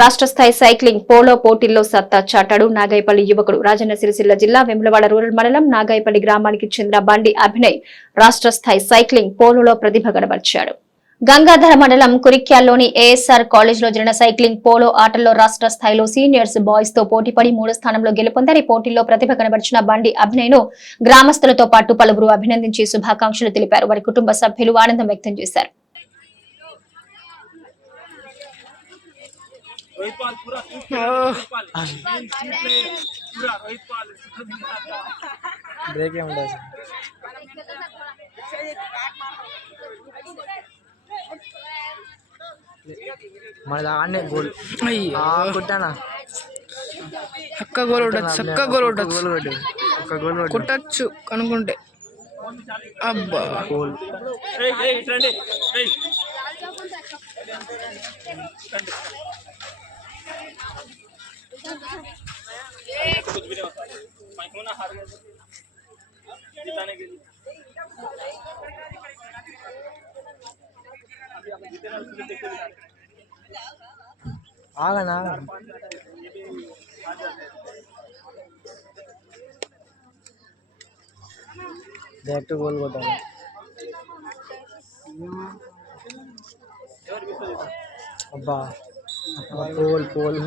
రాష్ట్ర స్థాయి cycling polo పోటీల్లో సత్తా చాటాడు నాగాయపల్లి యువకుడు. రాజన్న సిరిసిల్ల జిల్లా వెములవాడ రూరల్ మండలం నాగాయపల్లి గ్రామానికి చెందిన బండి అభినయ్ రాష్ట్ర స్థాయి సైక్లింగ్ పోలోలో ప్రతిభ కనబర్చాడు. గంగాధర మండలం కురిక్యాల్లోని ఏఎస్ఆర్ కాలేజ్లో జరిగిన సైక్లింగ్ పోలో ఆటల్లో రాష్ట్ర స్థాయిలో సీనియర్స్ బాయ్స్ తో పోటీపడి 3వ స్థానంలో గెలుపొందారు. ఈ పోటీల్లో ప్రతిభ కనబర్చిన బండి అభినయ్ ను గ్రామస్తులతో పాటు పలువురు అభినందించి శుభాకాంక్షలు తెలిపారు. వారి కుటుంబ సభ్యులు ఆనందం వ్యక్తం చేశారు. మన ఆడనే గోల్ కొట్టానా చక్క గోల్ కొట్టచ్చు, చక్క గోల్ కొట్టచ్చు, ఒక గోల్ కొట్టచ్చు అనుకుంటే. అబ్బా గోల్ ఆగనా డైరెక్ట్ గోల్ కొట్టాలి. అబ్బా pole pole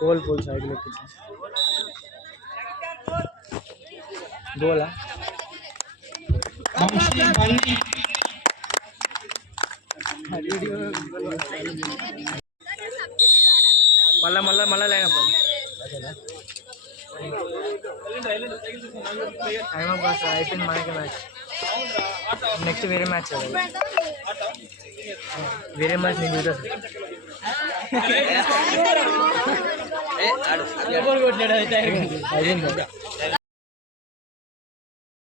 pole pole cycle ఎక్కించా గోలా మళ్ళా మళ్ళా మళ్ళా లేకపోతే అయిపోయింది మనకి మ్యాచ్. నెక్స్ట్ వేరే మ్యాచ్ వేరే మ్యాచ్ నేను చూద్దాం.